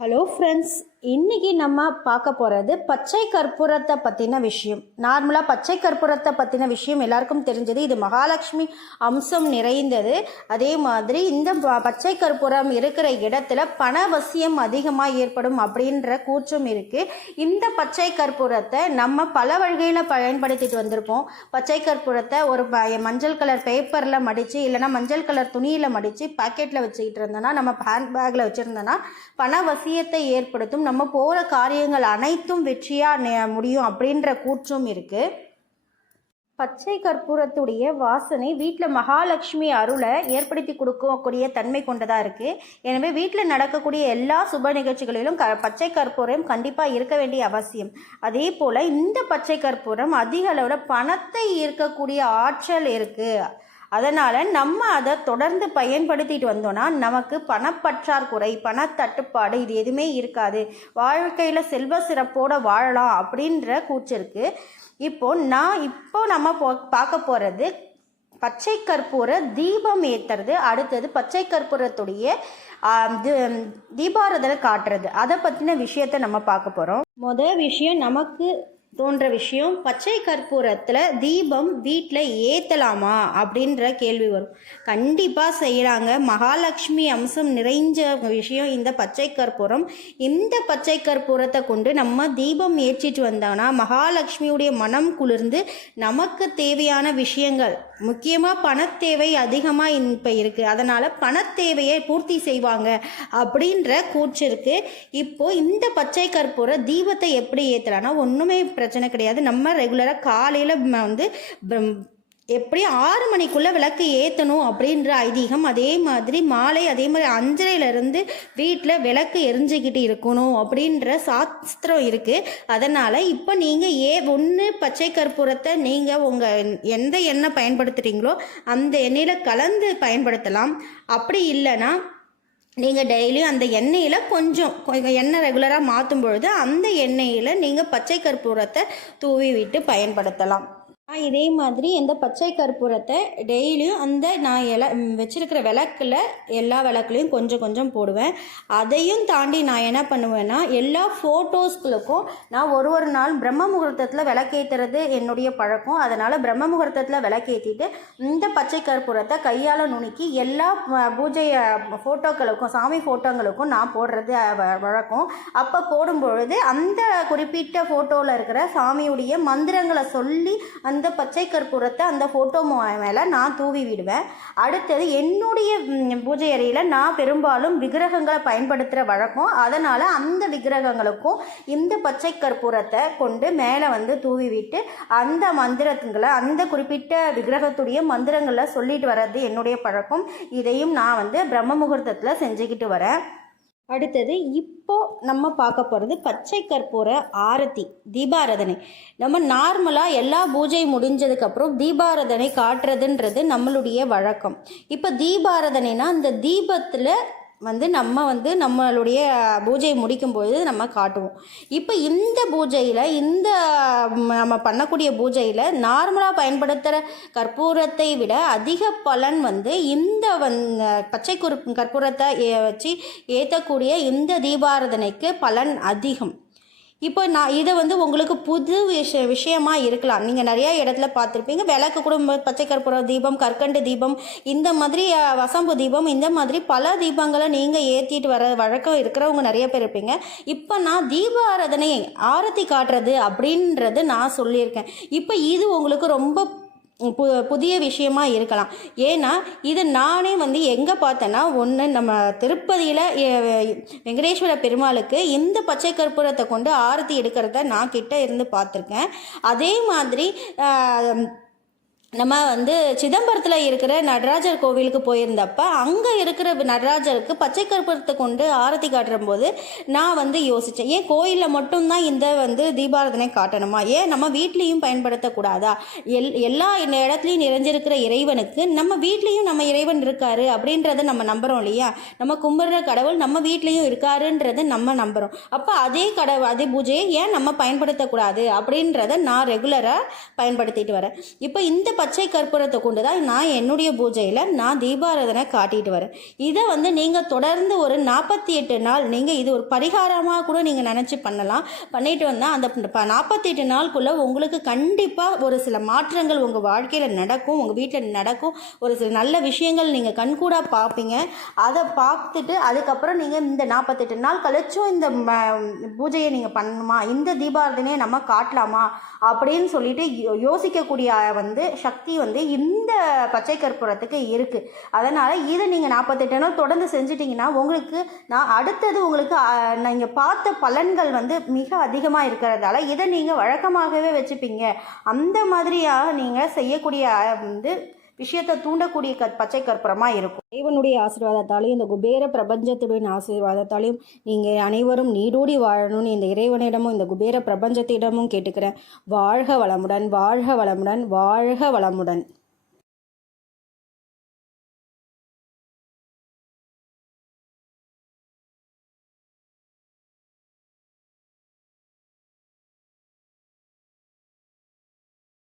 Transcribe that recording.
Hello friends இன்னைக்கு நம்ம பார்க்க போகிறது பச்சை கற்பூரத்தை பற்றின விஷயம். நார்மலாக பச்சை கற்பூரத்தை பற்றின விஷயம் எல்லாருக்கும் தெரிஞ்சது. இது மகாலட்சுமி அம்சம் நிறைந்தது. அதே மாதிரி இந்த ப- பச்சை கற்பூரம் இருக்கிற இடத்துல பணவசியம் அதிகமாக ஏற்படும் அப்படின்ற கூச்சம் இருக்குது இந்த பச்சை கற்பூரத்தை நம்ம பல வழிகளில் பயன்படுத்திட்டு வந்திருப்போம். பச்சை கற்பூரத்தை ஒரு ப- மஞ்சள் கலர் பேப்பரில் மடித்து இல்லைன்னா மஞ்சள் கலர் துணியில் மடித்து பாக்கெட்டில் வச்சுக்கிட்டு இருந்தோன்னா நம்ம ஹேண்ட் பேக்கில் வச்சுருந்தோன்னா பணவசியத்தை ஏற்படுத்தும். ஏற்படுத்தும் நம்ம போகிற காரியங்கள் அனைத்தும் வெற்றியாக முடியும் அப்படின்ற கூற்றும் இருக்குது பச்சை கற்பூரத்துடைய வாசனை வீட்டில் மகாலட்சுமி அருளை ஏற்படுத்தி கொடுக்கக்கூடிய தன்மை கொண்டதாக இருக்குது எனவே வீட்டில் நடக்கக்கூடிய எல்லா சுப நிகழ்ச்சிகளிலும் க பச்சை கற்பூரம் கண்டிப்பாக இருக்க வேண்டிய அவசியம். அதே போல் இந்த பச்சை கற்பூரம் அதிக அளவில் பணத்தை ஈர்க்கக்கூடிய ஆற்றல் இருக்குது அதனால் நம்ம அதை தொடர்ந்து பயன்படுத்திட்டு வந்தோம்னா நமக்கு பணப்பற்றாக்குறை பணத்தட்டுப்பாடு இது எதுவுமே இருக்காது. வாழ்க்கையில் செல்வ சிறப்போடு வாழலாம் அப்படின்ற கூச்சு இருக்குது இப்போ நான் இப்போ நம்ம போ பார்க்க போகிறது பச்சை கற்பூர தீபம் ஏற்றுறது அடுத்தது பச்சை கற்பூரத்துடைய தீபாரதனை காட்டுறது. அதை பற்றின விஷயத்தை நம்ம பார்க்க போகிறோம் மொதல் விஷயம் நமக்கு தோன்ற விஷயம் பச்சை கற்பூரத்தில் தீபம் வீட்டில் ஏற்றலாமா அப்படின்ற கேள்வி வரும். கண்டிப்பாக செய்கிறாங்க மகாலட்சுமி அம்சம் நிறைஞ்ச விஷயம் இந்த பச்சை கற்பூரம். இந்த பச்சை கற்பூரத்தை கொண்டு நம்ம தீபம் ஏற்றிட்டு வந்தோம்னா மகாலட்சுமியுடைய மனம் குளிர்ந்து நமக்கு தேவையான விஷயங்கள் முக்கியமாக பணத்தேவை அதிகமாக இப்போ இருக்குது அதனால் பணத்தேவையை பூர்த்தி செய்வாங்க அப்படின்ற கூற்று இருக்குது இப்போது இந்த பச்சை கற்பூர தீபத்தை எப்படி ஏற்றலாம்னா ஒன்றுமே பிரச்சனை கிடையாது. நம்ம ரெகுலராக காலையில் வந்து எப்படி ஆறு மணிக்குள்ளே விளக்கு ஏற்றணும் அப்படின்ற ஐதீகம் அதே மாதிரி மாலை அதே மாதிரி அஞ்சரையிலேருந்து வீட்டில் விளக்கு எரிஞ்சுக்கிட்டு இருக்கணும் அப்படின்ற சாஸ்திரம் இருக்குது அதனால் இப்போ நீங்கள் ஏ ஒன்று பச்சை கற்பூரத்தை நீங்கள் உங்கள் எந்த எண்ணெய் பயன்படுத்துகிறீங்களோ அந்த எண்ணெயில் கலந்து பயன்படுத்தலாம். அப்படி இல்லைன்னா நீங்கள் டெய்லியும் அந்த எண்ணெயில் கொஞ்சம் கொஞ்சம் எண்ணெய் ரெகுலராக மாற்றும் பொழுது அந்த எண்ணெயில் நீங்கள் பச்சை கற்பூரத்தை தூவி விட்டு பயன்படுத்தலாம். நான் இதே மாதிரி இந்த பச்சை கற்பூரத்தை டெய்லியும் அந்த நான் இல வச்சுருக்கிற விளக்குல எல்லா விளக்குலையும் கொஞ்சம் கொஞ்சம் போடுவேன். அதையும் தாண்டி நான் என்ன பண்ணுவேன்னா எல்லா ஃபோட்டோஸ்களுக்கும் நான் ஒரு ஒரு நாள் பிரம்ம முகூர்த்தத்தில் விளக்கேற்றுறது என்னுடைய பழக்கம். அதனால் பிரம்ம முகூர்த்தத்தில் விளக்கேற்றிட்டு இந்த பச்சை கற்பூரத்தை கையால் நுணுக்கி எல்லா பூஜை ஃபோட்டோக்களுக்கும் சாமி ஃபோட்டோங்களுக்கும் நான் போடுறது வ- வழக்கம். அப்போ போடும்பொழுது அந்த குறிப்பிட்ட ஃபோட்டோவில் இருக்கிற சாமியுடைய மந்திரங்களை சொல்லி அந்த பச்சை கற்பூரத்தை அந்த ஃபோட்டோ மேலே நான் தூவி விடுவேன். அடுத்தது என்னுடைய பூஜை அறையில் நான் பெரும்பாலும் விக்கிரகங்களை பயன்படுத்துகிற வழக்கம். அதனால் அந்த விக்கிரகங்களுக்கும் இந்த பச்சை கற்பூரத்தை கொண்டு மேலே வந்து தூவி விட்டு அந்த மந்திரங்களை அந்த குறிப்பிட்ட விக்கிரகத்துடைய மந்திரங்களை சொல்லிட்டு வர்றது என்னுடைய பழக்கம். இதையும் நான் வந்து பிரம்ம முகூர்த்தத்தில் செஞ்சுக்கிட்டு வரேன். அடுத்தது இப்போ நம்ம பார்க்க போகிறது பச்சை கற்பூர ஆரத்தி தீபாராதனை. நம்ம நார்மலாக எல்லா பூஜை முடிஞ்சதுக்கப்புறம் தீபாராதனை காட்டுறதுன்றது நம்மளுடைய வழக்கம். இப்போ தீபாராதனைனா அந்த தீபத்தில் வந்து நம்ம வந்து நம்மளுடைய பூஜையை முடிக்கும்போது நம்ம காட்டுவோம். இப்போ இந்த பூஜையில் இந்த நம்ம பண்ணக்கூடிய பூஜையில் நார்மலாக பயன்படுத்துகிற கற்பூரத்தை விட அதிக பலன் வந்து இந்த வந் பச்சை குரு கற்பூரத்தை வச்சு ஏற்றக்கூடிய இந்த தீபாராதனைக்கு பலன் அதிகம். இப்போ நான் இதை வந்து உங்களுக்கு புது விஷ விஷயமா இருக்கலாம். நீங்கள் நிறையா இடத்துல பார்த்துருப்பீங்க. விளக்கு கூட பச்சை கற்பூர தீபம் கற்கண்டு தீபம் இந்த மாதிரி வசம்பு தீபம் இந்த மாதிரி பல தீபங்களை நீங்கள் ஏற்றிட்டு வர வழக்கம் இருக்கிறவங்க நிறைய பேர் இருப்பீங்க. இப்போ நான் தீபாராதனை ஆரத்தி காட்டுறது அப்படின்றது நான் சொல்லியிருக்கேன். இப்போ இது உங்களுக்கு ரொம்ப பு புதிய விஷயமா இருக்கலாம். ஏன்னா இது நானே வந்து எங்கே பார்த்தேன்னா ஒன்று நம்ம திருப்பதியில் வெங்கடேஸ்வர பெருமாளுக்கு இந்த பச்சை கற்பூரத்தை கொண்டு ஆரத்தி எடுக்கிறத நான் கிட்ட இருந்து பார்த்துருக்கேன். அதே மாதிரி நம்ம வந்து சிதம்பரத்தில் இருக்கிற நடராஜர் கோவிலுக்கு போயிருந்தப்ப அங்கே இருக்கிற நடராஜருக்கு பச்சை கருப்பத்தை கொண்டு ஆரத்தி காட்டுற போது நான் வந்து யோசித்தேன் ஏன் கோயிலில் மட்டும்தான் இந்த வந்து தீபாரதனை காட்டணுமா? ஏன் நம்ம வீட்லேயும் பயன்படுத்தக்கூடாதா? எல் எல்லா இடத்துலையும் நிறைஞ்சிருக்கிற இறைவனுக்கு நம்ம வீட்லேயும் நம்ம இறைவன் இருக்காரு அப்படின்றத நம்ம நம்புகிறோம் இல்லையா? நம்ம கும்பிட்ற கடவுள் நம்ம வீட்லேயும் இருக்காருன்றதை நம்ம நம்புகிறோம் அப்போ அதே கடவுள் அதே பூஜையை ஏன் நம்ம பயன்படுத்தக்கூடாது அப்படின்றத நான் ரெகுலராக பயன்படுத்திட்டு வரேன். இப்போ இந்த பச்சை கற்பூரத்தை கொண்டு தான் நான் என்னுடைய பூஜையில் நான் தீபாராதனை காட்டிட்டு வரேன். இதை வந்து நீங்கள் தொடர்ந்து ஒரு நாற்பத்தி எட்டு நாள் நீங்கள் இது ஒரு பரிகாரமாக கூட நீங்கள் நினச்சி பண்ணலாம். பண்ணிட்டு வந்தால் அந்த நாற்பத்தி எட்டு நாளுக்குள்ளே உங்களுக்கு கண்டிப்பாக ஒரு சில மாற்றங்கள் உங்கள் வாழ்க்கையில் நடக்கும் உங்கள் வீட்டில் நடக்கும். ஒரு சில நல்ல விஷயங்கள் நீங்கள் கண்கூடாக பார்ப்பீங்க அதை பார்த்துட்டு அதுக்கப்புறம் நீங்கள் இந்த நாற்பத்தெட்டு நாள் கழிச்சும் இந்த பூஜையை நீங்கள் பண்ணணுமா? இந்த தீபாரதனையை நம்ம காட்டலாமா? அப்படின்னு சொல்லிட்டு யோ- யோசிக்கக்கூடிய வந்து சக்தி சக்தி வந்து இந்த பச்சை கற்பூரத்துக்கு இருக்குது அதனால் இதை நீங்கள் நாற்பத்தெட்டு நாள் தொடர்ந்து செஞ்சிட்டிங்கன்னா உங்களுக்கு நான் அடுத்தது உங்களுக்கு நீங்கள் பார்த்த பலன்கள் வந்து மிக அதிகமாக இருக்கிறதால இதை நீங்கள் வழக்கமாகவே வச்சுப்பீங்க. அந்த மாதிரியாக நீங்கள் செய்யக்கூடிய வந்து விஷயத்தை தூண்டக்கூடிய க பச்சை கற்பூரமாக இருக்கும். தேவனுடைய ஆசீர்வாதத்தாலையும் இந்த குபேர பிரபஞ்சத்துடைய ஆசீர்வாதத்தாலையும் நீங்கள் அனைவரும் நீடோடி வாழணும்னு இந்த இறைவனிடமும் இந்த குபேர பிரபஞ்சத்திடமும் கேட்டுக்கிறேன். வாழ்க வளமுடன் வாழ்க வளமுடன் வாழ்க வளமுடன்.